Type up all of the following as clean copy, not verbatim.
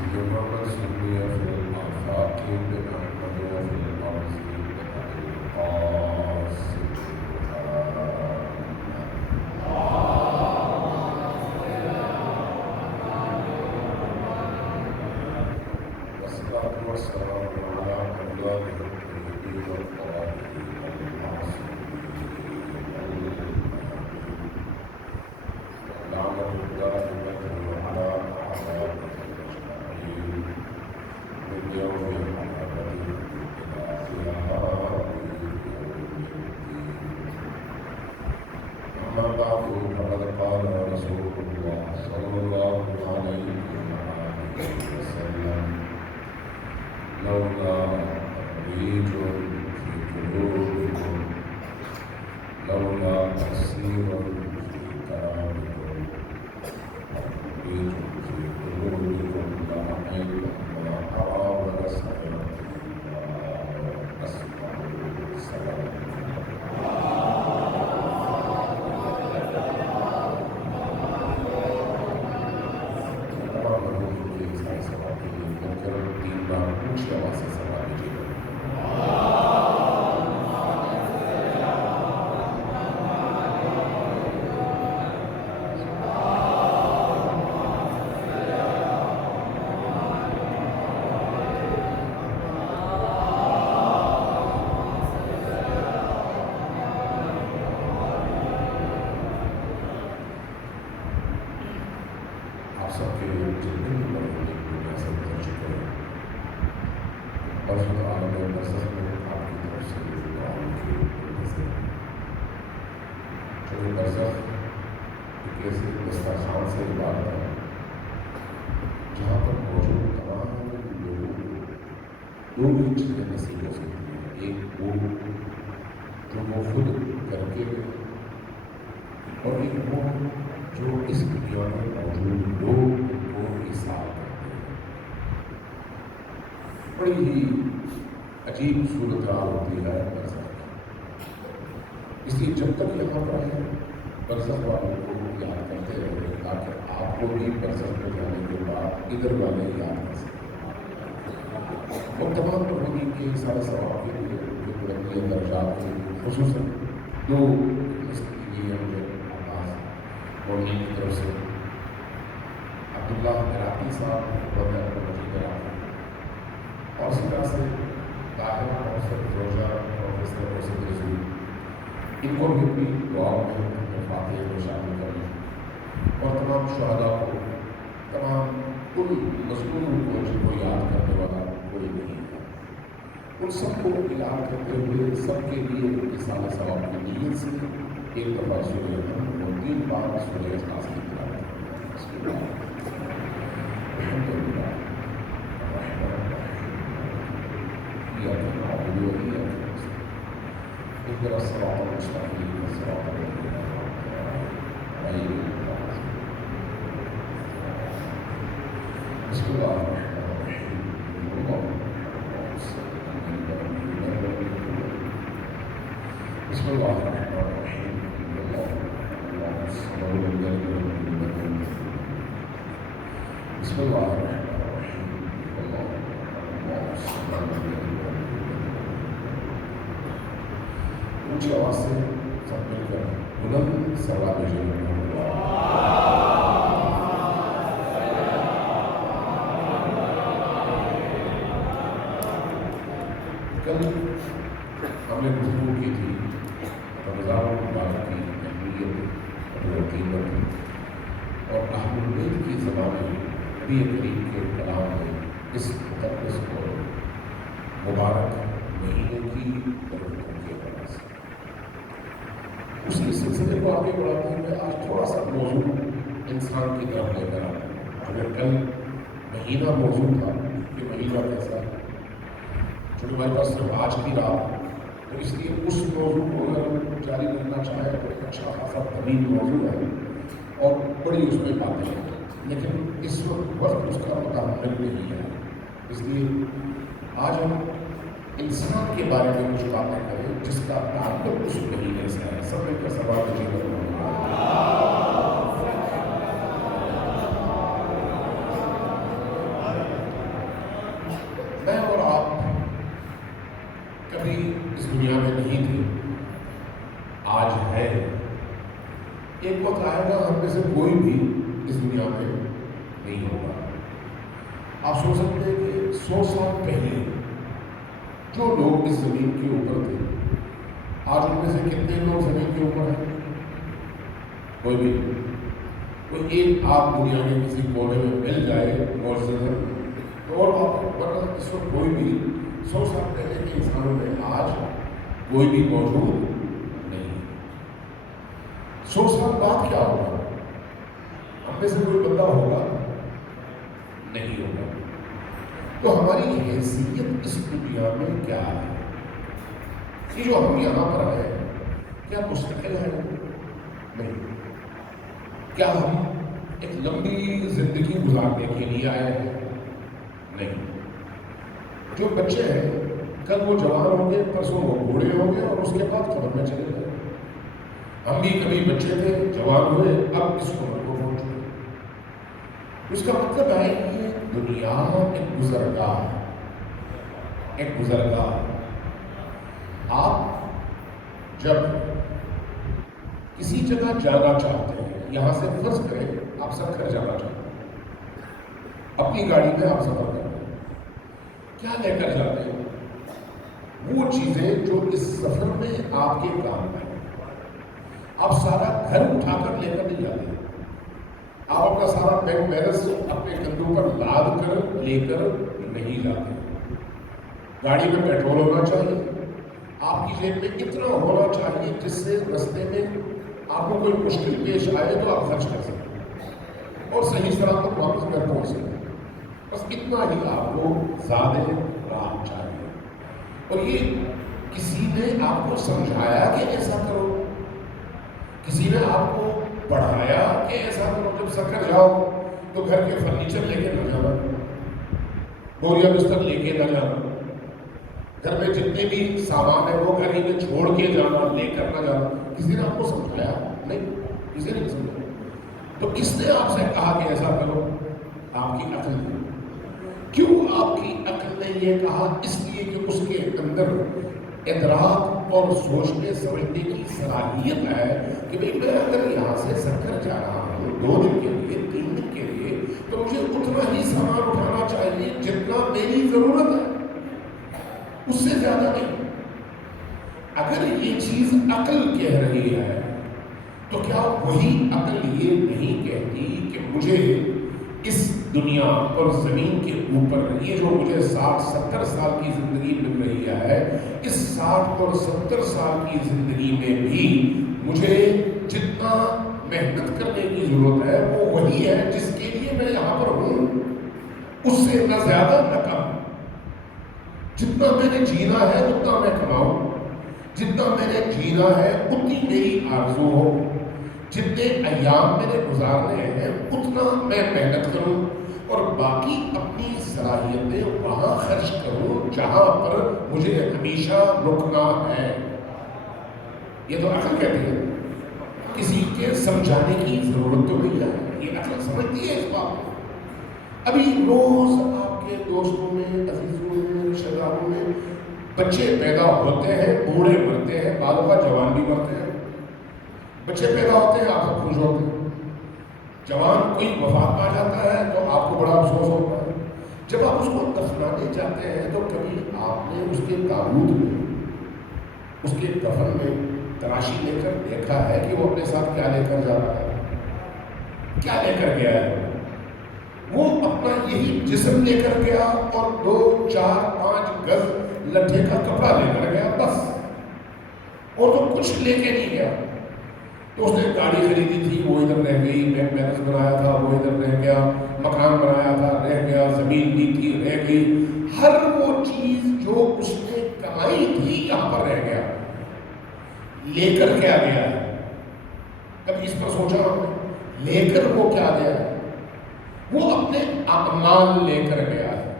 سيما من سمي في الآفاق بأحمد وفي الأرض بأبي القاسم والصلاة والسلام على أولاده الطيبين الطاهرين المعصومين واللعنة الدائمة على أعدائه أجمعين من يوم الحياة إلى قيام يوم الدين. أما بعد فقد قال رسول الله صلى الله عليه وآله وسلم: لولا تخريج في قلوبكم، لولا تفسير في كلامكم، تخريج في قلوبكم لرأيتم ما أرى ولسمعتم ما أسمع. السلام تمام لوگوں کے سارے سوال کے لیے ممکن 3 بار اونچی آواز سے سوال کیجیے گا. آپ سب کے جتنے بھی بڑے دنیا سے گزر چکے ہیں اور خود عالم برزخ میں آپ کی طرف سے دعاؤں کی نظر چونکہ برزخ ایک ایسے دسترخوان سے عبارت ہے جہاں پر موجود تمام لوگوں کو 2 ہی چیزیں نصیب ہو سکتی ہیں. ایک وہ جو وہ خود کر کے اور ایک وہ جو اس دنیا میں موجود لوگ کو حساب کرتے ہیں. بڑی ہی عجیب صورتحال ہوتی ہے برزخ کی. اس لیے جب تک یہاں پر ہیں برزخ والوں کو یاد کرتے رہے تاکہ آپ کو بھی برزخ میں جانے کے بعد ادھر والے یاد کر سکیں. اور تمام پڑھنے کے سارے ثواب کے لیے جو بلندی درجات کے لیے خصوصاً 2 کی طرف سے عبداللہ عراقی صاحب اور اسی طرح سے طاہر محسن روزہ پروفیسر محسن رضوی، ان کو بھی اپنی دعاؤں میں اپنے فاتحے کو شامل کریں اور تمام شہداء کو، تمام ان مظلوموں کو جن کو یاد کرنے والا کوئی نہیں ہے، ان سب کو یاد کرتے ہوئے سب کے لیے اصال ثواب کی نیت سے ایک دفعہ سورہ الحمد اور 3 بار سورہ اخلاص کی تلاوت. بسم اللہ الحمد للہ الرحمن الرحیم ایاک نعبد و ایاک نستعین اهدنا الصراط المستقیم صراط الذین انعمت علیہم غیر المغضوب عليهم. بسم اللہ الرحمن الرحیم اللهم صل على بسم اللہ الرحمن الرحیم بسم اللہ الرحمن الرحیم اونچی آواز سے سب مل کر بلند سلام بھیجیں. کل ہم نے گفتگو کی تھی رمضان المبارک کی اہمیت اور قیمت اور اہل البیت کی زبان میں نبی کریم کے کلام میں اس مقدس اور مبارک مہینے کی برکتوں کے حوالے سے اسی سلسلے کو آگے بڑھاتے ہوئے آج تھوڑا سا موضوع انسان کی طرف لے کر آئے. اگر کل مہینہ موضوع تھا کہ مہینہ کیسا ہے، چونکہ ہمارے پاس صرف آج کی رات ہے تو اس لیے اس موضوع کو اگر جاری کرنا چاہے تو ایک اچھا خاصا طویل موضوع ہے اور بڑی اس میں باتیں ہیں، لیکن اس وقت اس کا متحمل نہیں ہے. اس لیے آج ہم انسان کے بارے میں کچھ باتیں کریں جس کا تعلق اس مہینے سے ہے. سب کا سوال جیون ایک وقت آئے گا ہم میں سے کوئی بھی اس دنیا میں نہیں ہوگا۔ آپ سوچ سکتے ہیں کہ 100 سال پہلے جو لوگ اس زمین کے اوپر تھے، آج ان میں سے کتنے لوگ زمین کے اوپر ہیں؟ کوئی بھی نہیں۔ کوئی ایک آپ دنیا کے کسی کونے میں مل جائے معجزہ تو اور بات ہے، ورنہ اس وقت کوئی بھی 100 سال پہلے کے انسانوں میں آج کوئی بھی موجود نہیں۔ 100 سال بعد کیا ہوگا؟ ہم میں سے کوئی بندہ ہوگا نہیں ہوگا۔ تو ہماری حیثیت اس دنیا میں کیا ہے؟ یہ جو ہم یہاں پر آئے ہیں کیا مستقل ہے؟ نہیں۔ کیا ہم ایک لمبی زندگی گزارنے کے لیے آئے ہیں؟ نہیں۔ جو بچے ہیں کل وہ جوان ہوں گے، پرسوں وہ بوڑھے ہوں گے اور اس کے بعد قبر میں چلے گئے۔ ہم بھی کبھی بچے تھے، جوان ہوئے، اب اس عمر کو پہنچ گئے۔ اس کا مطلب ہے کہ دنیا ایک گزرگاہ ہے، ایک گزرگاہ۔ آپ جب کسی جگہ جانا چاہتے ہیں، یہاں سے فرض کریں آپ سب گھر جانا چاہتے ہیں، اپنی گاڑی میں آپ سفر کرتے ہیں، کیا لے کر جاتے ہیں؟ وہ چیزیں جو اس سفر میں آپ کے کام آئیں۔ آپ سارا گھر اٹھا کر لے کر نہیں جاتے، آپ اپنا سارا بینک بیلنس اپنے کندھوں پر لاد کر لے کر نہیں جاتے۔ گاڑی میں پیٹرول ہونا چاہیے، آپ کی جیب میں اتنا ہونا چاہیے جس سے رستے میں آپ کو کوئی مشکل پیش آئے تو آپ خرچ کر سکیں اور صحیح سلامت واپس گھر پہنچ سکیں۔ بس اتنا ہی آپ کو زیادہ راہ چاہیے۔ اور یہ کسی نے آپ کو سمجھایا کہ ایسا کرو، کسی نے آپ کو پڑھایا کہ ایسا کرو؟ جب سفر جاؤ تو گھر کے فرنیچر لے کے نہ جانا، بوریا بستر لے کے نہ جانا، گھر میں جتنے بھی سامان ہے وہ گھر ہی میں چھوڑ کے جانا، لے کر نہ جانا۔ کسی نے آپ کو سمجھایا؟ نہیں، کسی نے نہیں سمجھایا۔ تو کس نے آپ سے کہا کہ ایسا کرو؟ آپ کی عقل نے۔ کیوں آپ کی عقل نے یہ کہا؟ اس لیے کہ اس کے اندر ادراک اور سوچنے سمجھنے کی صلاحیت ہے کہ بھئی میں اگر یہاں سے سفر جا رہا ہوں 2 دن کے لیے، 3 دن کے لیے، تو مجھے اتنا ہی سامان اٹھانا چاہیے جتنا میری ضرورت ہے، اس سے زیادہ نہیں۔ اگر یہ چیز عقل کہہ رہی ہے تو کیا وہی عقل یہ نہیں کہتی کہ مجھے اس دنیا اور زمین کے اوپر یہ جو مجھے 60-70 سال کی زندگی مل رہی ہے، اس 60 اور 70 سال کی زندگی میں بھی مجھے جتنا محنت کرنے کی ضرورت ہے وہ وہی ہے جس کے لیے میں یہاں پر ہوں، اس سے نہ زیادہ نہ کم۔ جتنا میں نے جینا ہے اتنا میں کماؤں، جتنا میں نے جینا ہے اتنی میری آرزو ہو، جتنے ایام میں نے گزارنے ہیں اتنا میں محنت کروں اور باقی اپنی صلاحیتیں وہاں خرچ کروں جہاں پر مجھے ہمیشہ رکنا ہے۔ یہ تو عقل کہتی ہے، کسی کے سمجھانے کی ضرورت تو نہیں ہے، یہ عقل سمجھتی ہے اس بات کو۔ ابھی روز آپ کے دوستوں میں، عزیزوں میں، رشتہ داروں میں بچے پیدا ہوتے ہیں، بوڑھے مرتے ہیں، بعض کا جوان بھی مرتے ہیں۔ بچے پیدا ہوتے ہیں آپ سب خوش ہوتے ہیں، جوان کوئی وفات پا جاتا ہے تو آپ کو بڑا افسوس ہوتا ہے۔ جب آپ اس کو دفنانے جاتے ہیں تو کبھی آپ نے اس کے تابوت میں، اس کے کفن میں تراشی لے کر دیکھا ہے کہ وہ اپنے ساتھ کیا لے کر جا رہا ہے، کیا لے کر گیا ہے؟ وہ اپنا یہی جسم لے کر گیا اور 2, 4, 5 گز لٹھے کا کپڑا لے کر گیا، بس، اور تو کچھ لے کے نہیں گیا۔ تو اس نے گاڑی خریدی تھی وہ ادھر رہ گئی، بینک بیلنس بنایا تھا وہ ادھر رہ گیا، مکان بنایا تھا رہ گیا، زمین دی تھی رہ گئی، ہر وہ چیز جو اس نے کمائی تھی یہاں پر رہ گیا۔ لے کر کیا گیا ہے؟ کبھی اس پر سوچا ہم نے؟ لے کر وہ کیا گیا ہے؟ وہ اپنے اعمال لے کر گیا ہے۔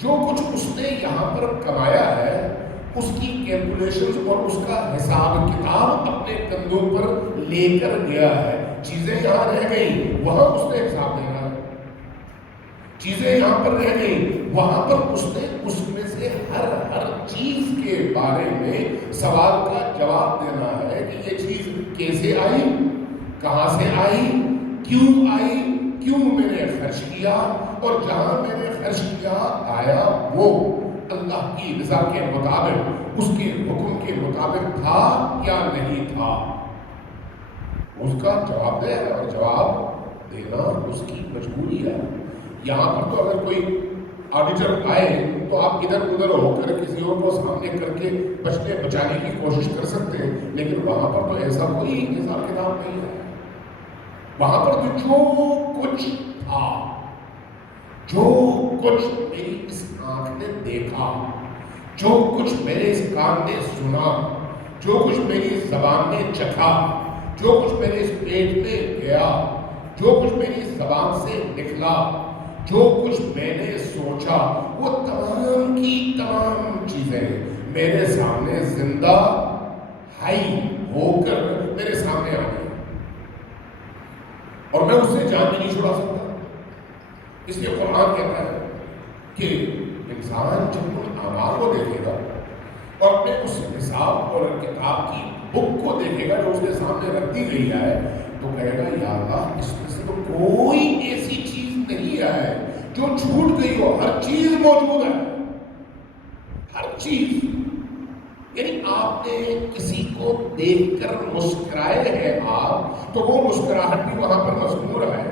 جو کچھ اس نے یہاں پر کمایا ہے اس کی کیلکولیشنز اور اس کا حساب کتاب اپنے کندھوں پر لے کر گیا ہے۔ چیزیں یہاں رہ گئی، وہاں اس نے حساب دینا ہے۔ چیزیں یہاں پر رہ گئی، وہاں پر اس نے اس میں سے ہر چیز کے بارے میں سوال کا جواب دینا ہے کہ یہ چیز کیسے آئی، کہاں سے آئی، کیوں آئی، کیوں میں نے خرچ کیا، اور جہاں میں نے خرچ کیا آیا وہ اللہ کی رضا کے مطابق، اس کے حکم کے مطابق تھا یا نہیں تھا، اس کا جواب دے، اور جواب دینا اس کی مجبوری ہے۔ یہاں پر تو اگر کوئی آڈیٹر آئے تو آپ ادھر ادھر ہو کر کسی اور کو سامنے کر کے بچانے کی کوشش کر سکتے ہیں، لیکن وہاں پر تو ایسا کوئی حساب کتاب نہیں ہے۔ وہاں پر تو جو کچھ تھا، جو کچھ میری اس آنکھ نے دیکھا، جو کچھ میرے اس کان نے سنا، جو کچھ میری زبان نے چکھا، جو کچھ میرے اس پیٹ میں گیا، جو کچھ میری زبان سے نکلا، جو کچھ میں نے سوچا، وہ تمام کی تمام چیزیں میرے سامنے زندہ حی ہو کر میرے سامنے آ گئی، اور میں اس سے جان بھی نہیں چھڑا سکتا۔ اس لیے قرآن کہتا ہے کہ انسان جب ان اعمال کو دیکھے گا اور اپنے اس حساب اور کتاب کی بک کو دیکھے گا جو اس کے سامنے رکھ دی گئی ہے، تو کہے گا یا اللہ اس میں سے تو کوئی ایسی چیز نہیں ہے جو چھوٹ گئی ہو، ہر چیز موجود ہے، ہر چیز۔ یعنی آپ نے کسی کو دیکھ کر مسکرائے ہیں آپ، تو وہ مسکراہٹ بھی وہاں پر مذکور ہے،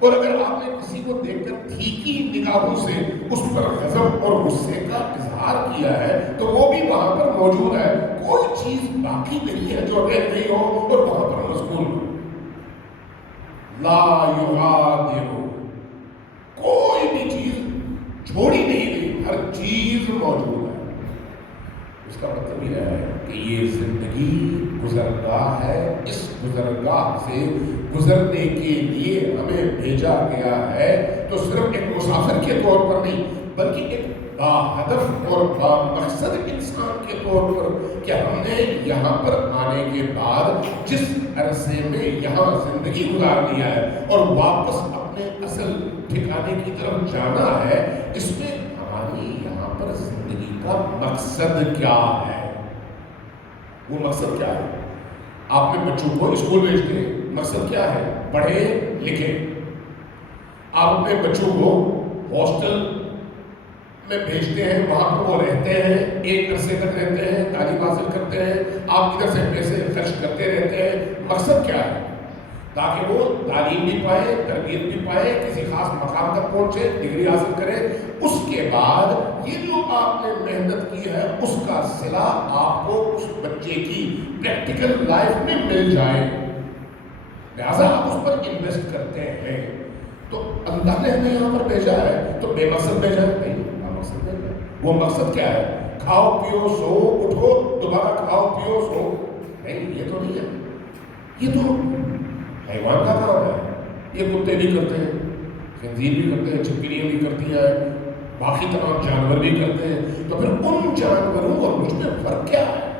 اور اگر آپ نے کسی کو دیکھ کر تھیکی نگاہوں سے اس پر غضب اور غصے کا اظہار کیا ہے تو وہ بھی وہاں پر موجود ہے۔ کوئی چیز باقی نہیں ہے جو رہ گئی ہو اور وہاں پر مذکور ہو۔ لا یغادر، کوئی بھی چیز چھوڑی نہیں گئی، ہر چیز موجود ہے۔ اس کا مطلب یہ ہے کہ یہ زندگی گزرگاہ ہے، اس گزرگاہ سے گزرنے کے لیے ہمیں بھیجا گیا ہے، تو صرف ایک مسافر کے طور پر نہیں بلکہ ایک با ہدف اور با مقصد انسان کے طور پر، کہ ہم نے یہاں پر آنے کے بعد جس عرصے میں یہاں زندگی گزارنی ہے اور واپس اپنے اصل ٹھکانے کی طرف جانا ہے، اس میں ہماری یہاں پر زندگی کا مقصد کیا ہے۔ وہ مقصد کیا ہے؟ آپ نے بچوں کو اسکول بھیجتے ہیں، مقصد کیا ہے؟ پڑھے لکھے۔ آپ اپنے بچوں کو ہاسٹل میں بھیجتے ہیں، وہاں پر وہ رہتے ہیں، ایک عرصے تک رہتے ہیں، تعلیم حاصل کرتے ہیں، آپ ادھر سے پیسے خرچ کرتے رہتے ہیں۔ مقصد کیا ہے؟ تاکہ وہ تعلیم بھی پائے، تربیت بھی پائے، کسی خاص مقام تک پہنچے، ڈگری حاصل کرے، اس کے بعد یہ جو آپ نے محنت کی ہے اس کا صلہ آپ کو اس بچے کی پریکٹیکل لائف میں مل جائے، لہٰذا آپ اس پر انویسٹ کرتے ہیں۔ تو اللہ نے ہمیں یہاں پر بھیجا ہے تو بے مقصد بھیجا ہے نہیں، مقصد بھیجا ہے۔ وہ مقصد کیا ہے؟ کھاؤ پیو سو اٹھو دوبارہ کھاؤ پیو سو، نہیں، یہ تو نہیں ہے۔ یہ تو حیوان کا کام ہے، یہ کتے بھی کرتے ہیں، خنزیر بھی کرتے ہیں، چھپکلیاں بھی کرتی ہیں، باقی تمام جانور بھی کرتے ہیں۔ تو پھر ان جانوروں اور مجھ میں فرق کیا ہے؟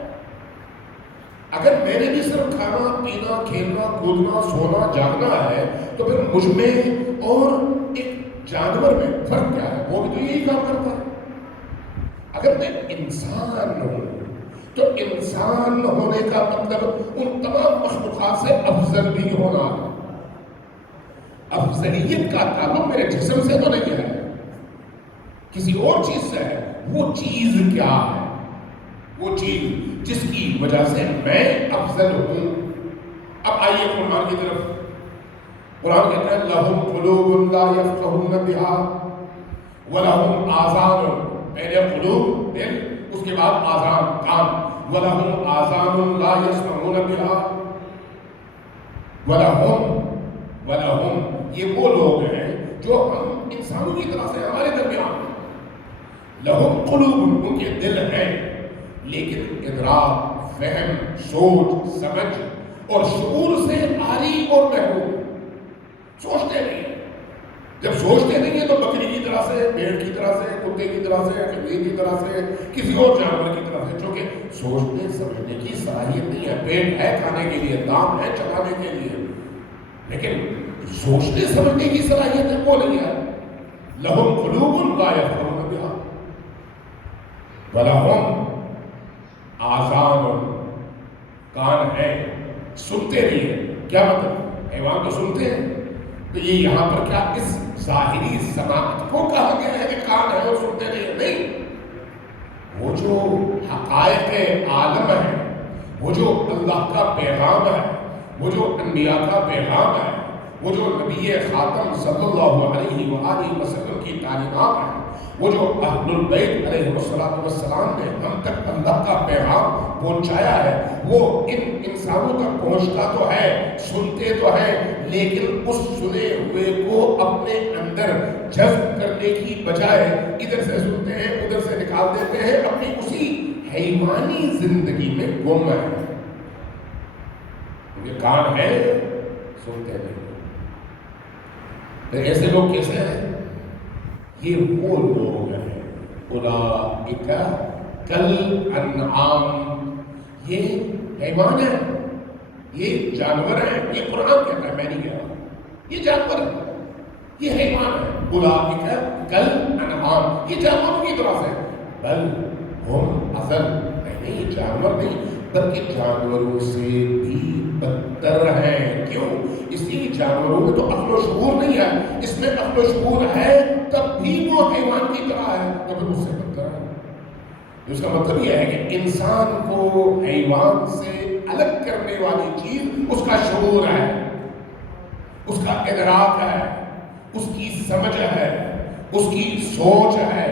اگر میں نے بھی صرف کھانا پینا کھیلنا کودنا سونا جاگنا ہے تو پھر مجھ میں اور ایک جانور میں فرق کیا ہے؟ وہ بھی تو یہی کام کرتا ہے۔ اگر میں انسان ہوں تو انسان ہونے کا مطلب ان تمام مخلوقات سے افضل بھی ہونا۔ افضلیت کا تعلق میرے جسم سے تو نہیں ہے، کسی اور چیز سے ہے۔ وہ چیز کیا ہے؟ وہ چیز جس کی وجہ سے میں افضل ہوں۔ اب آئیے قرآن کی طرف۔ قرآن کہتا ہے لَهُمْ قُلُوبٌ لَا يَفْقَهُونَ بِهَا وَلَهُمْ آذَانٌ، پہلے قلوب دل، اس کے بعد آذان کان، وَلَهُمْ آذَانٌ لَا يَسْمَعُونَ بِهَا وَلَهُمْ، یہ وہ لوگ ہیں جو ہم انسانوں کی طرح سے ہمارے درمیان ہیں۔ لَهُمْ قُلُوبٌ، ان کے دل ہیں، لیکن ادراک، فہم، سوچ سمجھ اور شعور سے عاری اور محروم، سوچتے نہیں۔ جب سوچتے نہیں ہیں تو بکری کی طرح سے، بھیڑ کی طرح سے، کتے کی طرح سے، خنزیر کی طرح سے، کسی اور جانور کی طرح سے، چونکہ سوچنے سمجھنے کی صلاحیت نہیں ہے۔ پیٹ ہے کھانے کے لیے، دام ہے چلانے کے لیے، لیکن سوچنے سمجھنے کی صلاحیت ہے وہ نہیں ہے۔ لَهُمْ قُلُوبٌ لَا يَفْقَهُونَ بِهَا وَلَهُمْ آذان، کان ہے، سنتے نہیں ہیں۔ کیا مطلب؟ حیوان تو سنتے ہیں، تو یہ یہاں پر کیا اس ظاہری سماعت کو کہا گیا ہے کہ کان ہے اور سنتے نہیں؟ وہ جو حقائق عالم ہے، وہ جو اللہ کا پیغام ہے، وہ جو انبیاء کا پیغام ہے، وہ جو نبی خاتم صلی اللہ علیہ وآلہ وسلم کی تعلیمات ہیں، وہ جو اہل البیت علیہ السلام نے ہم تک اللہ کا پیغام پہنچایا ہے، وہ ان انسانوں تک پہنچتا تو ہے، سنتے تو ہیں، لیکن اس سنے ہوئے کو اپنے اندر جذب کرنے کی بجائے ادھر سے سنتے ہیں ادھر سے نکال دیتے ہیں، اپنی اسی حیوانی زندگی میں گم ہے۔ یہ کان ہے، سنتے نہیں۔ ایسے لوگ کیسے ہیں؟ یہ وہ لوگ ہیں اولئک کالانعام، یہ حیوان ہے، یہ جانور ہے۔ یہ قرآن کہتا ہے، میں نہیں کہہ رہا، یہ جانور ہے، یہ حیوان ہے۔ اولئک کالانعام، یہ جانوروں کی طرح سے، بل ہم اضل، نہیں یہ جانور نہیں بلکہ جانوروں سے بھی بدتر ہیں۔ کیوں؟ اس لیے جانوروں میں تو عقل و شعور نہیں ہے، اس میں عقل و شعور ہے تب بھی وہ حیوان کی طرح ہے، تو پھر اس سے بدتر ہے۔ اس کا مطلب یہ ہے کہ انسان کو حیوان سے الگ کرنے والی چیز اس کا شعور ہے، اس کا ادراک ہے، اس کی سمجھ ہے، اس کی سوچ ہے،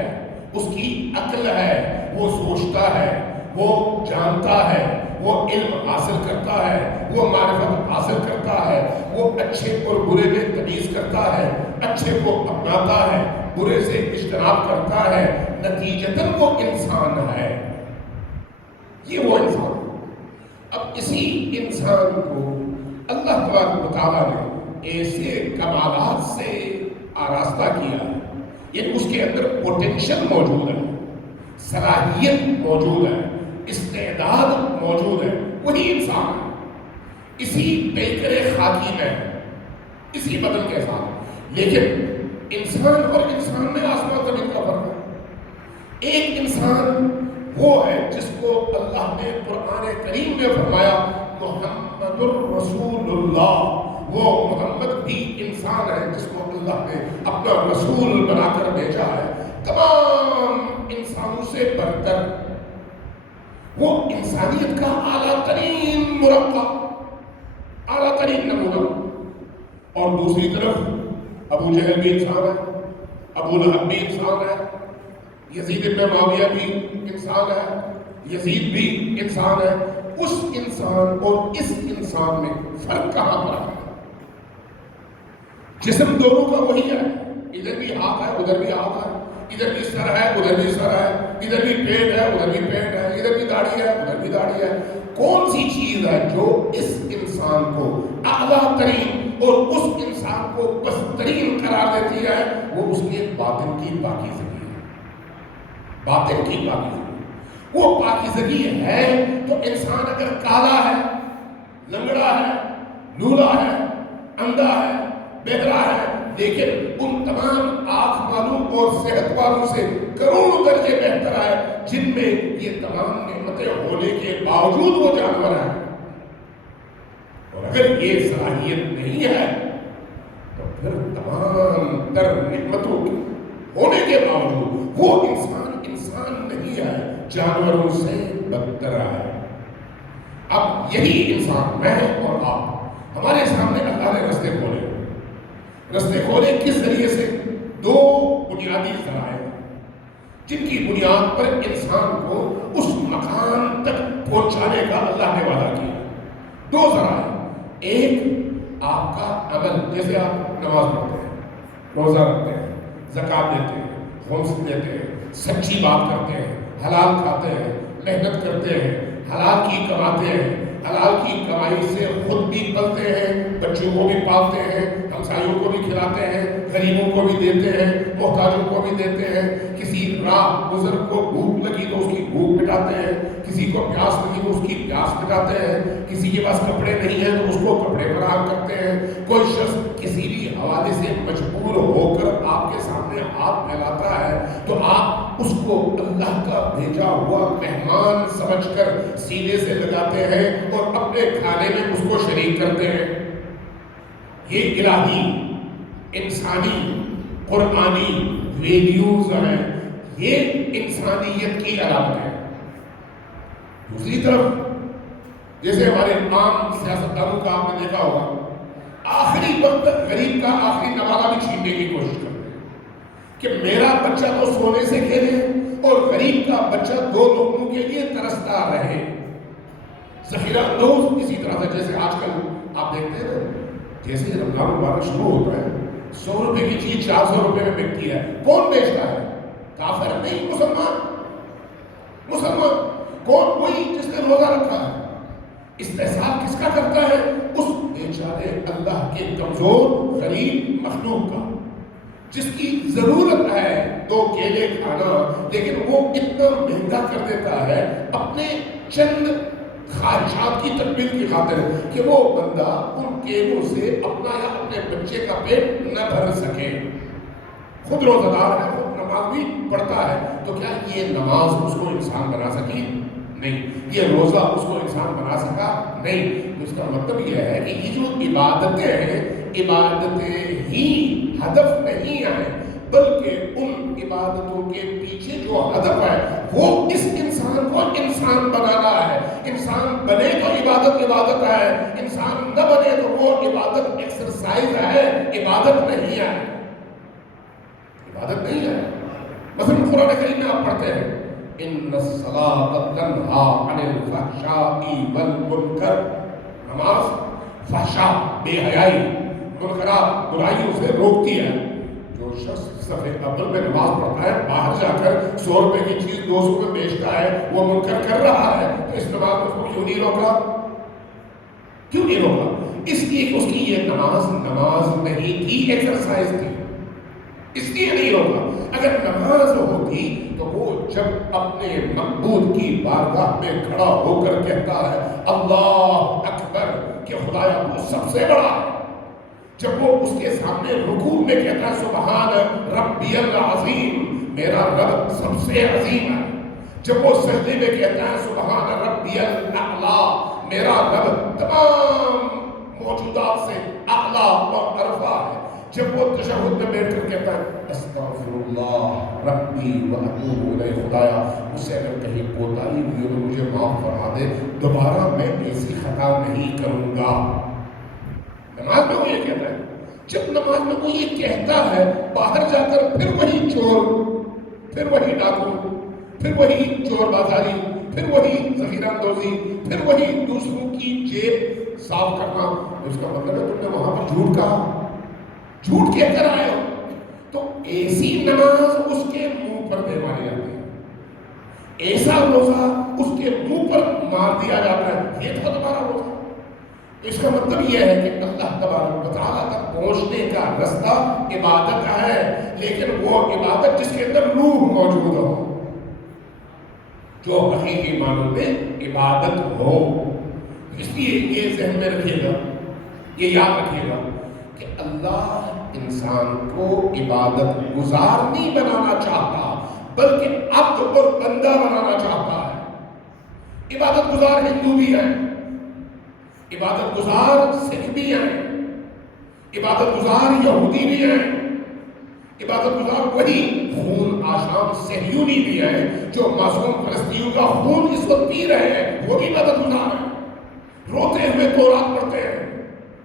اس کی عقل ہے۔ وہ سوچتا ہے، وہ جانتا ہے، وہ علم حاصل کرتا ہے، وہ معرفت حاصل کرتا ہے، وہ اچھے اور برے میں تمیز کرتا ہے، اچھے کو اپناتا ہے، برے سے اجتناب کرتا ہے، نتیجتاً وہ انسان ہے۔ یہ وہ انسان۔ اب اسی انسان کو اللہ تبارک و تعالیٰ نے ایسے کمالات سے آراستہ کیا، یعنی اس کے اندر پوٹینشل موجود ہے، صلاحیت موجود ہے، استعداد موجود ہے، وہی انسان ہے، اسی پیکر خاکی میں، اسی بدن کے ساتھ۔ لیکن انسان اور انسان میں آسمان زمین کا فرق ہے۔ ایک انسان وہ ہے جس کو اللہ نے قرآن کریم میں فرمایا محمد الرسول اللہ، وہ محمد بھی انسان ہے جس کو اللہ نے اپنا رسول بنا کر بھیجا ہے، تمام انسانوں سے برتر، وہ انسانیت کا اعلیٰ ترین مرکب، اعلیٰ ترین نمونہ۔ اور دوسری طرف ابو جہل بھی انسان ہے، ابو لہب بھی انسان ہے، یزید بن معاویہ بھی انسان ہے، یزید بھی انسان ہے۔ اس انسان اور اس انسان میں فرق کہاں پر ہے؟ جسم دونوں کا وہی ہے، ادھر بھی ہاتھ ہے ادھر بھی ہاتھ ہے، ادھر بھی سر ہے ادھر بھی سر ہے، ادھر بھی پیٹ ہے ادھر بھی پیٹ ہے، ادھر بھی داڑھی ہے ادھر بھی داڑھی ہے۔ کون سی چیز ہے جو اس انسان کو اعلیٰ ترین اور اس انسان کو بہترین قرار دیتی ہے؟ وہ اس کے باطن کی پاکیزگی ہے، باطن کی پاکیزگی۔ وہ پاکیزگی ہے تو انسان اگر کالا ہے، لنگڑا ہے، لولا ہے، اندھا ہے، بہرا ہے، لیکن ان تمام آنکھ والوں اور صحت والوں سے کروڑوں درجے بہتر ہے جن میں یہ تمام نعمتیں ہونے کے باوجود وہ جانور ہے۔ اور اگر یہ صلاحیت نہیں ہے تو پھر تمام تر نعمتوں کے ہونے کے باوجود وہ انسان نہیں ہے، جانوروں سے بدتر ہے۔ اب یہی انسان، میں اور آپ، ہمارے سامنے اللہ نے رستے کھولے کس ذریعے سے؟ دو بنیادی ذرائع جن کی بنیاد پر انسان کو اس مقام تک پہنچانے کا اللہ نے وعدہ کیا۔ دو ذرائع، ایک آپ کا عمل، جیسے آپ نماز پڑھتے ہیں، روزہ رکھتے ہیں، زکوٰۃ دیتے ہیں، خمس دیتے ہیں، سچی بات کرتے ہیں، حلال کھاتے ہیں، محنت کرتے ہیں، حلال کی کماتے ہیں، حلال کی کمائی سے خود بھی پلتے ہیں، بچوں کو بھی پالتے ہیں، ہمسایوں کو بھی کھلاتے ہیں، غریبوں کو بھی دیتے ہیں، محتاجوں کو بھی دیتے ہیں، کسی راہ بزرگ کو بھوک لگی تو اس کی بھوک مٹاتے ہیں، کسی کو پیاس لگی تو اس کی پیاس مٹاتے ہیں، کسی کے پاس کپڑے نہیں ہیں تو اس کو کپڑے فراہم کرتے ہیں۔ کوئی شخص کسی بھی حوالے سے مجبور ہو کر آپ کے سامنے ہاتھ پھیلاتا ہے تو آپ اس کو اللہ کا بھیجا ہوا مہمان سمجھ کر سینے سے لگاتے ہیں اور اپنے کھانے میں اس کو شریک کرتے ہیں۔ یہ الہی انسانی قرآنی ویلیوز ہیں، یہ انسانیت کی علامت ہے۔ دوسری طرف جیسے ہمارے عام سیاستدانوں کا آپ نے دیکھا ہوگا، آخری وقت تک غریب کا آخری نوالہ بھی چھیننے کی کوشش کرتے ہیں کہ میرا بچہ تو سونے سے کھیلے اور غریب کا بچہ دو لقموں کے لیے ترستا رہے۔ ذخیرہ اندوز اسی طرح سے، جیسے آج کل آپ دیکھتے ہیں جیسے رمضان مبارک شروع ہوتا ہے 100 روپے کی چیز 400 روپے میں بکتی ہے، کون بیچتا ہے؟ کافر نہیں، مسلمان کون؟ وہی جس نے روزہ رکھا ہے۔ استحصال کس کا کرتا ہے؟ اس بیچارے اللہ کے کمزور غریب مخلوق کا، جس کی ضرورت ہے 2 کیلے کھانا، لیکن وہ اتنا مہنگا کر دیتا ہے اپنے چند خواہشات کی تکمیل کی خاطر کہ وہ بندہ ان کیلوں سے اپنا یا اپنے بچے کا پیٹ نہ بھر سکے۔ خود روزہ دار ہے، خود نماز بھی پڑھتا ہے، تو کیا یہ نماز اس کو انسان بنا سکی؟ نہیں۔ یہ روزہ اس کو انسان بنا سکا؟ نہیں۔ اس کا مطلب یہ ہے کہ یہ جو عبادتیں ہیں، عبادتیں ہی ہدف نہیں ہیں، بلکہ ان عبادتوں کے پیچھے جو ہدف ہے وہ اس انسان کو انسان بنانا ہے۔ انسان بنے تو عبادت ہے، انسان نہ بنے تو وہ عبادت ایکسرسائز ہے، عبادت نہیں ہے۔ عبادت نہیں ہے۔ مثلا قرآن کریم میں آپ پڑھتے ہیں ان الصلاۃ تنہی عن الفحشاء والمنکر، نماز فحشاء بے حیائی منکرات برائیوں سے روکتی ہے۔ جو شخص صفحے اول میں نماز پڑھتا ہے باہر جا کر 100 روپے کی چیز 200 میں بیچتا ہے، وہ منکر کر رہا ہے، تو اس نماز کو کیوں نہیں روکا؟ کیوں نہیں روکا؟ اس لیے کہ اس کی یہ نماز نہیں تھی، ایکسرسائز تھی، اس لیے نہیں روکا۔ اگر نماز ہوتی تو وہ جب اپنے معبود کی بارگاہ میں کھڑا ہو کر کہتا ہے اللہ اکبر کہ خدایا تو سب سے بڑا، جب وہ اس کے سامنے رکوع میں کہتا ہے سبحان ربی العظیم، میرا رب سب سے عظیم ہے، جب وہ سجدے میں کہتا ہے سبحان ربی الاعلی، میرا رب تمام موجودات سے اعلیٰ اور عرفہ ہے، جب وہ تشہد میں بیٹھ کر کہتا ہے استغفر اللہ ربی واتوب الیہ، خدایا مجھ سے اگر کہیں کوتاہی ہوئی تو مجھے معاف فرما دے، دوبارہ میں ایسی خطا نہیں کروں گا۔ نماز میں وہ یہ کہتا ہے۔ جب نماز میں وہ یہ کہتا ہے، باہر جا کر پھر وہی چور، پھر وہی ڈاکو، پھر وہی چور بازاری، پھر وہی ذخیرہ اندوزی، پھر وہی دوسروں کی جیب صاف کرنا، اس کا مطلب ہے تم نے وہاں پر جھوٹ کہا، جھوٹ کہہ کر آئے ہو، تو ایسی نماز اس کے منہ پر دے ماری جاتی ہے، ایسا روزہ اس کے منہ پر مار دیا جاتا ہے، یہ تو تمہارا روزہ۔ تو اس کا مطلب یہ ہے کہ اللہ تبارک و تعالیٰ تک پہنچنے کا رستہ عبادت ہے، لیکن وہ عبادت جس کے اندر روح موجود ہو، جو حقیقی معنوں میں عبادت ہو۔ اس لیے یہ ذہن میں رکھیے گا، یہ یاد رکھیے گا کہ اللہ انسان کو عبادت گزار نہیں بنانا چاہتا، بلکہ عبد اور بندہ بنانا چاہتا ہے۔ عبادت گزار ہندو بھی ہیں، عبادت گزار سکھ بھی ہیں، عبادت گزار یہودی بھی ہیں، عبادت گزار وہی خون آشام صہیونی بھی ہیں جو معصوم فلسطینیوں کا خون اس وقت پی رہے ہیں، وہ بھی عبادت گزار ہیں، روتے ہوئے تورات پڑھتے ہیں،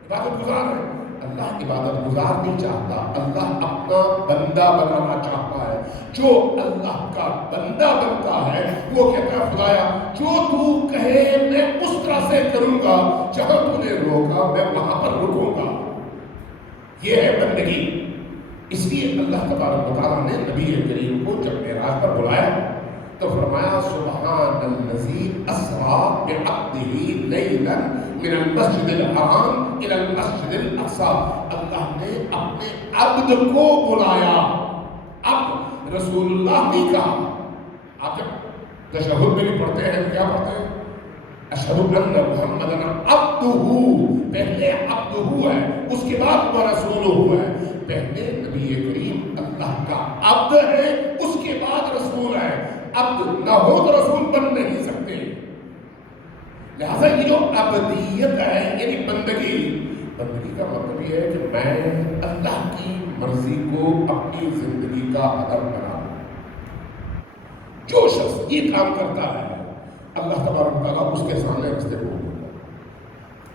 عبادت گزار ہیں۔ اللہ عبادت گزار نہیں چاہتا، اللہ اپنا بندہ بنانا چاہتا ہے۔ جو اللہ کا بندہ بنتا ہے وہ کہتا ہے خدایا جو تو کہے میں اس طرح سے کروں گا، جہاں تو نے روکا میں وہاں پر رکوں گا۔ یہ ہے بندگی۔ اس لیے اللہ تبارک و تعالیٰ نے نبی کریم کو جب معراج پر بلایا تو فرمایا سبحان الذی اسریٰ بعبدہ لیلا من المسجد الحرام الی المسجد الاقصی۔ اللہ نے اپنے عبد کو بلایا، عبد رسول اللہ نہیں کہا۔ آپ جب تشہد میں بھی پڑھتے ہیں کیا پڑھتے ہیں؟ اشہد ان محمدن عبدہ، پہلے عبدہ ہے، اس کے بعد وہ رسولہ ہے۔ پہلے نبی کریم اللہ کا عبد ہے، اس کے بعد رسول ہے۔ عبد نہ ہو تو رسول بن نہیں سکتے۔ لہذا یہ جو عبدیت ہے یعنی بندگی کا مطلب یہ ہے کہ میں اللہ کی مرضی کو اپنی زندگی کا ہدف بنا لوں. جو شخص یہ کام کرتا ہے اللہ تبارک تعالیٰ اس کے سامنے رستے کھولتا ہے.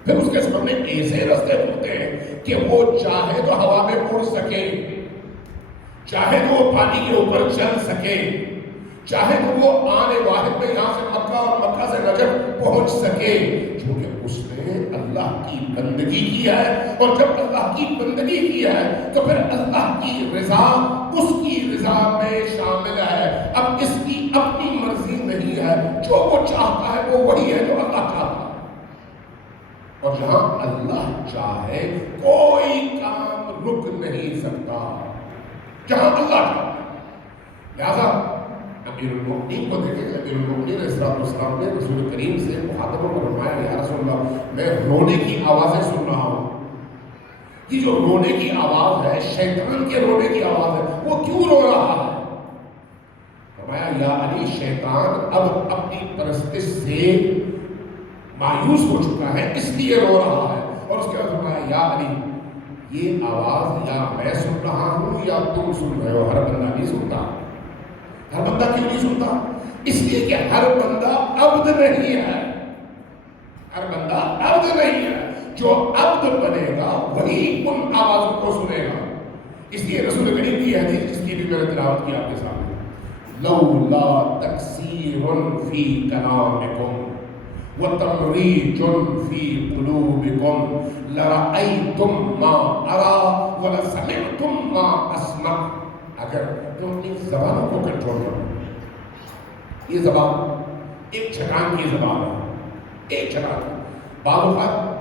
پھر اس کے سامنے ایسے رستے کھولتے ہیں کہ وہ چاہے تو ہوا میں اڑ سکے, چاہے تو وہ پانی کے اوپر چل سکے, چاہے تو وہ آنے واحد میں یہاں سے مکہ اور مکہ سے نجف پہنچ سکے, کیونکہ اس نے اللہ کی بندگی کی ہے. اور جب اللہ کی بندگی کی ہے تو پھر اللہ کی رضا اس کی رضا میں شامل ہے. اب اس کی اپنی مرضی نہیں ہے, جو وہ چاہتا ہے وہ وہی ہے جو اللہ چاہتا ہے. اور جہاں اللہ چاہے کوئی کام رک نہیں سکتا, جہاں اللہ چاہے. لہذا امیر المؤمنین کو دیکھیں, امیر المؤمنین علیہ السلام نے رسول کریم سے مخاطب کو فرمایا, یا رسول اللہ میں رونے کی آوازیں سن رہا ہوں. یہ جو رونے کی آواز ہے شیطان کے رونے کی آواز ہے, وہ کیوں رو رہا ہے؟ فرمایا یا علی شیطان اب اپنی پرستش سے مایوس ہو چکا ہے اس لیے رو رہا ہے. اور اس کے بعد فرمایا یا علی یہ آواز یا میں سن رہا ہوں یا تم سن رہے ہو, ہر بندہ نہیں سنتا. ہر بندہ کیوں نہیں سنتا؟ اس لیے کہ ہر بندہ عبد نہیں ہے, ہر بندہ عبد نہیں ہے. جو عبد بنے گا وہی ان آوازوں کو سنے گا. اس لیے رسول کریم کی حدیث جس کی بھی میں نے تلاوت کی آپ کے سامنے, لولا تکسیر فی کلامکم وتمریج فی قلوبکم لرأیتم ما ارا ولسمعتم ما اسمع. اگر تم اپنی زبانوں کو کنٹرول کرو, یہ زبان ایک چھٹان کی زبان ہے, ایک چھٹان. بعض اوقات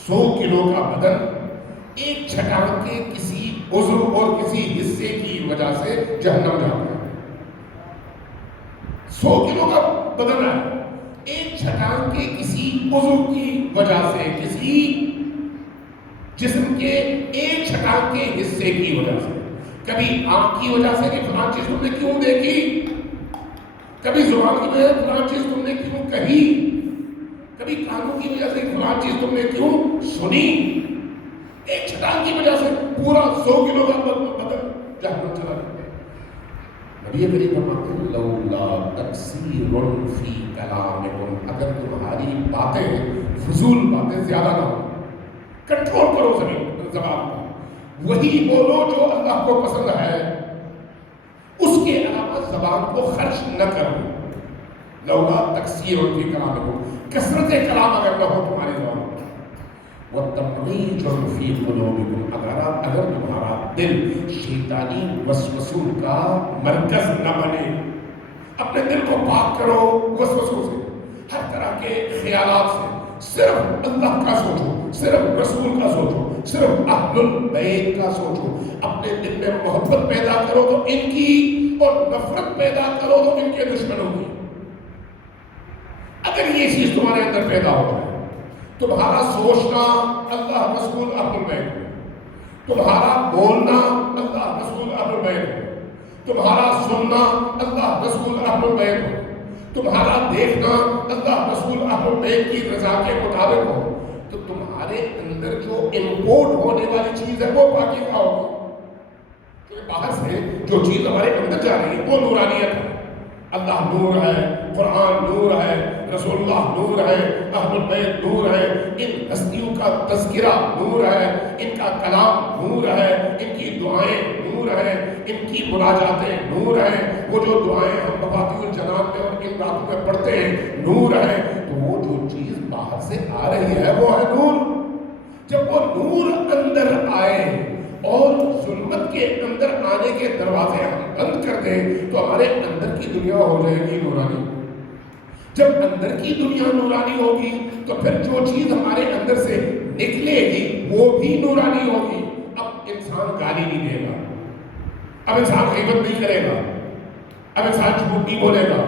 100 کلو کا بدن ایک چھٹان کے کسی عضو اور کسی حصے کی وجہ سے جہنم جاتا ہے. 100 کلو کا بدن ہے, ایک چھٹان کے کسی عضو کی وجہ سے, کسی جسم کے ایک چھٹان کے حصے کی وجہ سے, کبھی آنکھ کی وجہ سے کہ فلاں چیز تم نے کیوں دیکھی, کبھی زبان کی وجہ سے فلاں چیز تم نے کیوں کہی, کبھی کانوں کی وجہ سے فلاں چیز تم نے کیوں سنی. ایک چھٹان کی وجہ سے پورا 100 کلو کا بدن جہنم چلا جاتا ہے. نبی کریم فرماتے ہیں لولا تکسیر فی کلامکم, اگر تمہاری باتیں فضول باتیں زیادہ نہ ہو, کنٹرول کرو زبان کو, وہی بولو جو اللہ کو پسند ہے, اس کے علاوہ زبان کو خرچ نہ کرو. لولا تکسیر فی کلامکم, کثرت کلام اگر نہ ہو تمہاری زبان میں, وتمریج فی قلوبکم, اگر تمہارا دل شیطانی وسوسوں کا مرکز نہ بنے. اپنے دل کو پاک کرو وسوسوں سے, ہر طرح کے خیالات سے. صرف اللہ کا سوچو, صرف رسول کا سوچو, صرف اہل البیت کا سوچو. اپنے دل میں محبت پیدا کرو تو ان کی, اور نفرت پیدا کرو تو ان کے دشمنوں کی. اگر یہ چیز تمہارے اندر پیدا ہو جائے, تمہارا سوچنا اللہ رسول اہل البیت, تمہارا بولنا اللہ رسول اہل البیت, تمہارا سننا اللہ رسول اہل البیت, تمہارا دیکھنا اللہ رسول اہل بیت کی رضا کے مطابق ہو, تو تمہارے اندر جو امپورٹ ہونے والی چیز ہے وہ پاکیزہ ہوگی. کیونکہ باہر سے جو چیز ہمارے اندر جا رہی ہے وہ نورانیت ہے. اللہ نور ہے, قرآن نور ہے, رسول اللہ نور ہے, اہل بیت نور ہے, ان ہستیوں کا تذکرہ نور ہے, ان کا کلام نور ہے, ان کی دعائیں نور ہیں, ان کی مناجاتیں نور ہیں, وہ جو دعائیں ہم مفاتیح الجنان میں اور ان راتوں میں پڑھتے ہیں نور ہیں. تو وہ جو چیز باہر سے آ رہی ہے وہ ہے نور. جب وہ نور اندر آئے اور ظلمت کے اندر آنے کے دروازے ہم بند کر دیں تو ہمارے اندر کی دنیا ہو جائے گی نورانی. جب اندر کی دنیا نورانی ہوگی تو پھر جو چیز ہمارے اندر سے نکلے گی وہ بھی نورانی ہوگی. اب انسان گالی نہیں دے گا, اب انسان غیبت نہیں کرے گا, اب انسان جھوٹ نہیں بولے گا,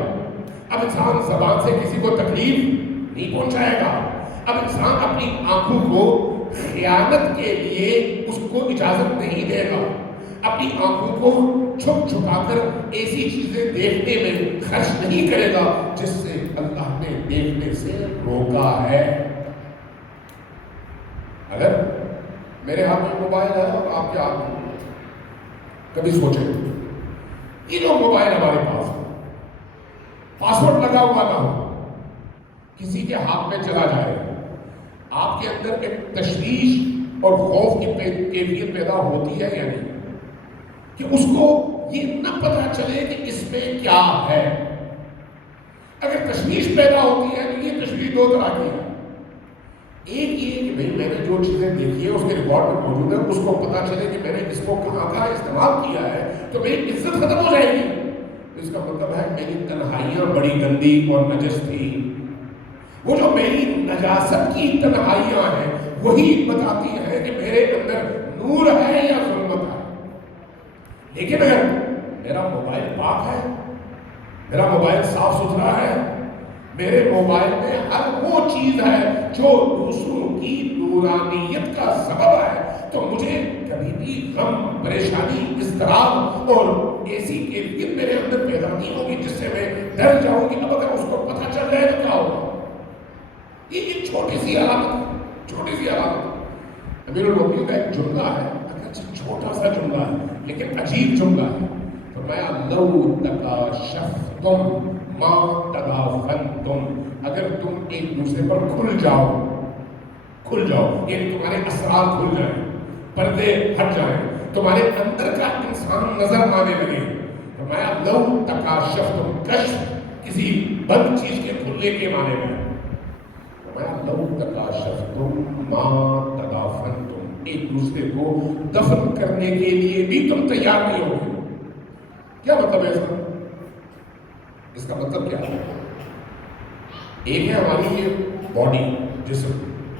اب انسان زبان سے کسی کو تکلیف نہیں پہنچائے گا, اب انسان اپنی آنکھوں کو خیانت کے لیے اس کو اجازت نہیں دے گا, اپنی آنکھوں کو چھپ چھپا کر ایسی چیزیں دیکھنے میں خرچ نہیں کرے گا جس سے اللہ نے دیکھنے سے روکا ہے. اگر میرے ہاتھ میں موبائل ہے اور آپ کے ہاتھ میں، کبھی سوچیں یہ جو موبائل ہمارے پاس ہے، پاسورڈ لگا ہوا نہ ہو، کسی کے ہاتھ میں چلا جائے، آپ کے اندر ایک تشویش اور خوف کی کیفیت پیدا ہوتی ہے یا نہیں، کہ اس کو یہ نہ پتا چلے کہ اس میں کیا ہے۔ اگر تشویش پیدا ہوتی ہے تو یہ تشویش دو طرح کی ہے، ایک یہ کہ بھئی میں نے جو چیزیں دیکھی ہے اس کے ریکارڈ میں موجود ہے، اس کو پتا چلے کہ میں نے اس کو کہاں کہاں استعمال کیا ہے تو میری عزت ختم ہو جائے گی۔ اس کا مطلب ہے میری تنہائیاں بڑی گندی اور نجس تھی، وہ جو میری نجاست کی تنہائیاں ہیں وہی بتاتی ہیں کہ میرے اندر نور ہے یا ظلمت ہے۔ لیکن اگر میرا موبائل پاک ہے، میرا موبائل صاف ستھرا ہے، میرے موبائل میں ہر وہ چیز ہے جو دوسروں کی نورانیت کا سبب ہے، تو مجھے کبھی بھی غم، پریشانی، اضطراب اور ایسی کیفیت میرے اندر پیدا نہیں ہوگی جس سے میں ڈر جاؤں کہ اب اگر اس کو پتہ چل جائے تو کیا ہوگا۔ یہ ایک چھوٹی سی علامت ہے، چھوٹی سی علامت۔ امیر المومنین کا ایک جملہ ہے، اگرچہ چھوٹا سا جملہ ہے لیکن عجیب جملہ ہے، فرمایا لو تکاشفتم ما تدافنتم، اگر تم ایک دوسرے پر کھل جاؤ یعنی تمہارے اسرار کھل جائیں، پردے ہٹ جائیں، تمہارے اندر کا انسان نظر آنے لگے۔ فرمایا لو تکاشفتم، کشف کسی بند چیز کے کھلنے کے معنی میں، فرمایا لو تکاشفتم ما تدافنتم، ایک دوسرے کو دفن کرنے کے لیے بھی تم تیار نہیں ہوگے۔ کیا مطلب ہے اس کا مطلب کیا ہے؟ ایک ہے ہماری یہ باڈی، جسم،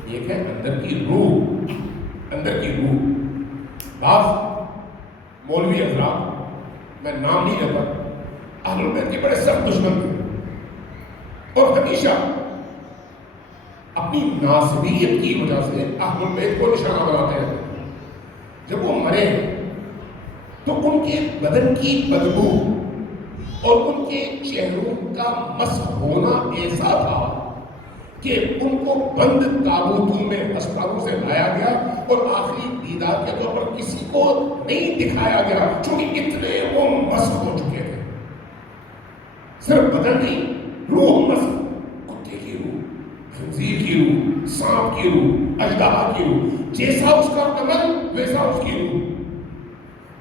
ایک ہے اندر کی روح، اندر کی روح۔ بعض مولوی حضرات، میں نام نہیں لیتا، اہل بیت کے بڑے سخت دشمن تھے اور ہمیشہ اپنی ناصبیت کی وجہ سے اہل بیت کو نشانہ بناتے ہیں۔ جب وہ مرے تو ان کے بدن کی بدبو اور ان کے چہروں کا مسح ہونا ایسا تھا کہ ان کو بند تابوتوں میں ہسپتالوں سے لایا گیا اور آخری دیدار کے طور پر کسی کو نہیں دکھایا گیا، چونکہ اتنے وہ مسح ہو چکے تھے۔ صرف بدن نہیں، روح مسح، کتے کی روح، خنزیر کی روح، سانپ کی روح، اژدہا کی روح، جیسا اس کا عمل ویسا اس کی روح،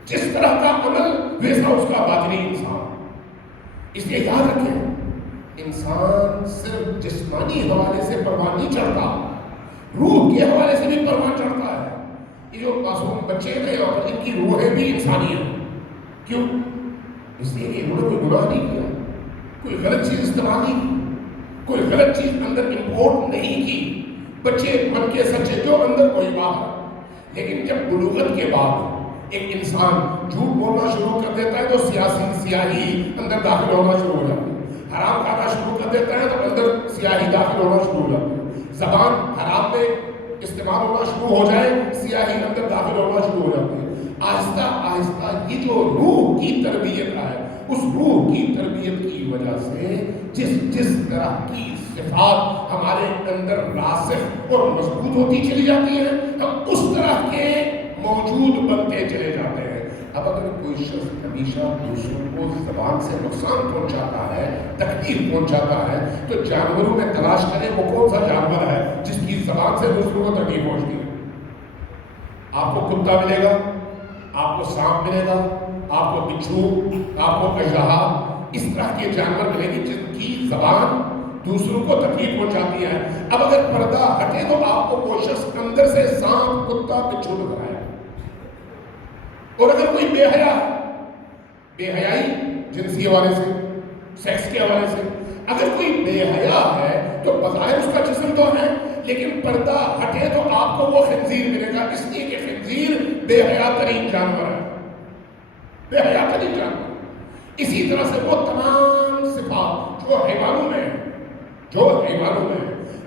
جس طرح کا عمل ویسا اس کا باطنی انسان۔ اس لیے یاد رکھیں، انسان صرف جسمانی حوالے سے پروان نہیں چڑھتا، روح کے حوالے سے بھی پروان چڑھتا ہے۔ یہ جو معصوم بچے ہیں اور ان کی روحیں بھی انسانی ہیں، کیوں؟ اس لیے کہ انہوں نے کوئی گناہ نہیں کیا، کوئی غلط چیز استعمال نہیں کی، کوئی غلط چیز اندر امپورٹ نہیں کی۔ بچے من کے سچے، جو اندر کوئی باہر۔ لیکن جب بلوغت کے بعد ایک انسان جھوٹ بولنا شروع کر دیتا ہے تو سیاہی اندر داخل ہونا شروع ہو جاتی ہے، حرام کھانا شروع کر دیتا ہے تو اندر سیاہی داخل ہونا شروع ہو جاتی ہے، زبان حرام میں استعمال ہونا شروع ہو جائے، سیاہی اندر داخل ہونا شروع ہو جاتی ہے۔ آہستہ آہستہ یہ جو روح کی تربیت ہے، اس روح کی تربیت کی وجہ سے جس طرح کی صفات ہمارے اندر راسخ اور مضبوط ہوتی چلی جاتی ہیں، ہم اس طرح کے موجود بنتے چلے جاتے ہیں۔ اب اگر کوئی شخص ہمیشہ دوسروں کو زبان سے نقصان پہنچاتا ہے، تکلیف پہنچاتا ہے، تو جانوروں میں تلاش کرے وہ کون سا جانور ہے جس کی زبان سے دوسروں کو تکلیف پہنچتی ہے۔ آپ کو کتا ملے گا، آپ کو سانپ ملے گا، آپ کو بچھو، آپ کو اژدہا، اس طرح کے جانور ملیں گے جن کی زبان دوسروں کو تکلیف پہنچاتی ہے۔ اب اگر پردہ ہٹے تو آپ کو وہ شخص اندر سے سانپ، کتا، بچھو نظر آئے۔ اور اگر کوئی بے حیا، بے حیائی جنسی حوالے سے، سیکس کے حوالے سے، اگر کوئی بے حیا ہے تو بظاہر اس کا جسم تو ہے لیکن پردہ ہٹے تو آپ کو وہ خنزیر ملے گا، اس لیے کہ خنزیر بے حیا ترین جانور ہے، بے حیا ترین جانور۔ اسی طرح سے وہ تمام صفات جو حیوانوں میں ہیں،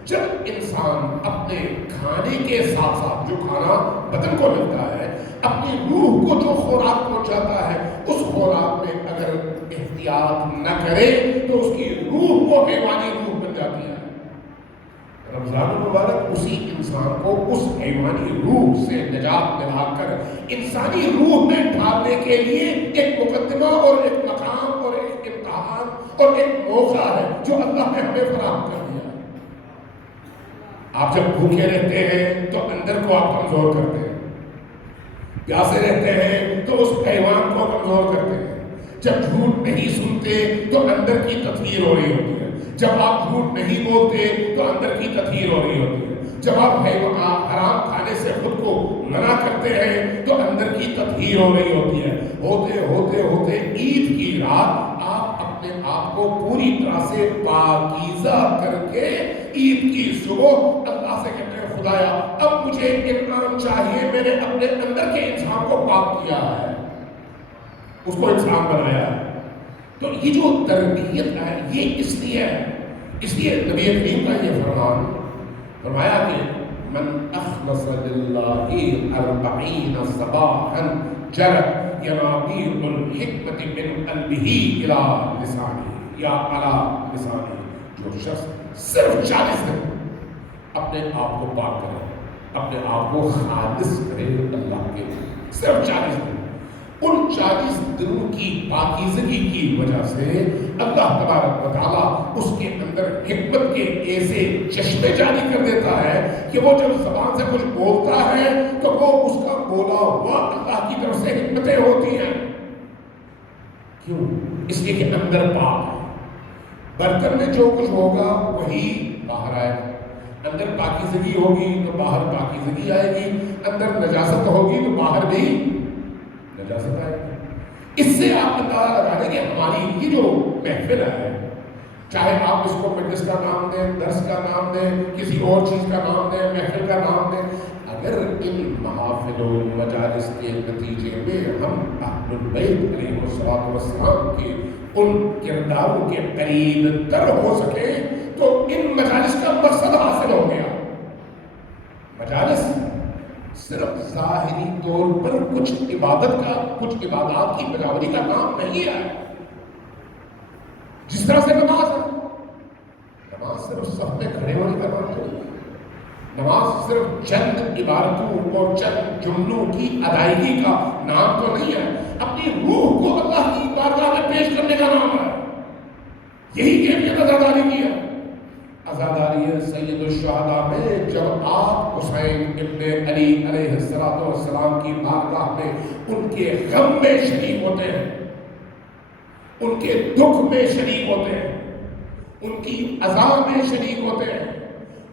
جب انسان اپنے کھانے کے ساتھ ساتھ جو کھانا بدن کو ملتا ہے، اپنی روح کو جو خوراک پہنچاتا ہے، اس خوراک میں اگر احتیاط نہ کرے تو اس کی روح وہ حیوانی روح بن جاتی ہے۔ رمضان المبارک اسی انسان کو اس حیوانی روح سے نجات دلا کر انسانی روح میں ڈھالنے کے لیے ایک مقدمہ اور ایک مقام اور ایک امتحان اور ایک موقع ہے جو اللہ نے ہمیں فراہم کر دیا. آپ جب بھوکے رہتے ہیں تو اندر کو آپ کمزور کرتے ہیں، پیاسے رہتے ہیں تو اس حیوان کو کمزور کرتے ہیں. جب جھوٹ نہیں سنتے تو اندر کی تطہیر ہو رہی ہوتی ہے. جب آپ جھوٹ نہیں بولتے تو اندر کی تطہیر ہو رہی ہوتی ہے. جب آپ حرام کھانے سے خود کو منع کرتے ہیں تو اندر کی تطہیر ہو رہی ہوتی ہے. ہوتے ہوتے ہوتے عید کی رات آپ اپنے آپ کو پوری طرح سے پاکیزہ کر کے عید کی صبح اللہ سے کہتے ہیں خدایا اب مجھے انعام چاہیے، میں نے اپنے اندر کے انسان کو پاک کیا ہے، اس کو انسان بنایا ہے. تو یہ جو تربیت ہے یہ اس لیے نبی کریم کا یہ فرمایا کہ من اخلص للہ 40 صباحا جرت ینابیع الحکمت من قلبہ الی لسانہ یا علی لسانہ. جو شخص صرف 40 دن اپنے آپ کو پاک کرے، اپنے آپ کو خالص کرے اللہ کے لیے، صرف 40 دن، ان 40 دنوں کی پاکیزگی کی وجہ سے اللہ تبارک و تعالیٰ اس کے اندر حکمت کے ایسے چشمے جاری کر دیتا ہے کہ وہ جب زبان سے کچھ بولتا ہے تو وہ اس کا بولا ہوا اللہ کی طرف سے حکمتیں ہوتی ہیں. کیوں؟ اس لیے کہ اندر پاک ہے. برتن میں جو کچھ ہوگا وہی باہر آئے گا. اندر پاکیزگی ہوگی تو باہر پاکیزگی آئے گی، اندر نجاست ہوگی تو باہر بھی نجاست آئے گی. اس سے آپ اندازہ لگا دیں کہ ہماری یہ جو محفل ہے، چاہے آپ اس کو مجلس کا نام دیں، درس کا نام دیں، کسی اور چیز کا نام دیں، محفل کا نام دیں، اگر ان محافل و مجالس کے نتیجے میں ہم اہل البیت علیہ الصلوۃ والسلام کے ان کرداروں کے قریب تر ہو سکے تو ان مجالس کا مقصد حاصل ہو گیا. مجالس صرف ظاہری طور پر کچھ عبادات کی بجاوری کا نام نہیں ہے. جس طرح سے نماز صرف صف میں کھڑے ہونے کا نام نہیں ہے. نماز صرف چند عبادتوں اور چند جملوں کی ادائیگی کا نام تو نہیں ہے. اپنی روح کو اللہ کی بارگاہ میں پیش کرنے کا نام ہے. یہی کیفیت عزاداری کی ہے. عزاداری سید الشہداء میں جب آپ حسین ابن علی علیہ السلام کی بارگاہ میں ان کے غم میں شریک ہوتے ہیں، ان کے دکھ میں شریک ہوتے ہیں، ان کی عذاب میں شریک ہوتے ہیں،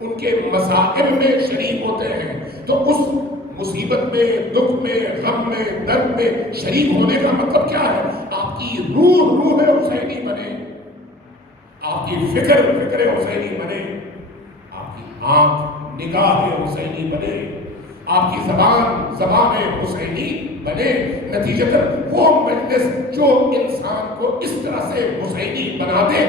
ان کے مسائل میں شریک ہوتے ہیں، تو اس مصیبت میں، دکھ میں، غم میں، درد میں شریک ہونے کا مطلب کیا ہے؟ آپ کی روح حسینی بنے، آپ کی فکر حسینی بنے، آپ کی آنکھ نگاہ حسینی بنے، آپ کی زبان حسینی بنے. نتیجتاً وہ مجلس جو انسان کو اس طرح سے حسینی بنا دے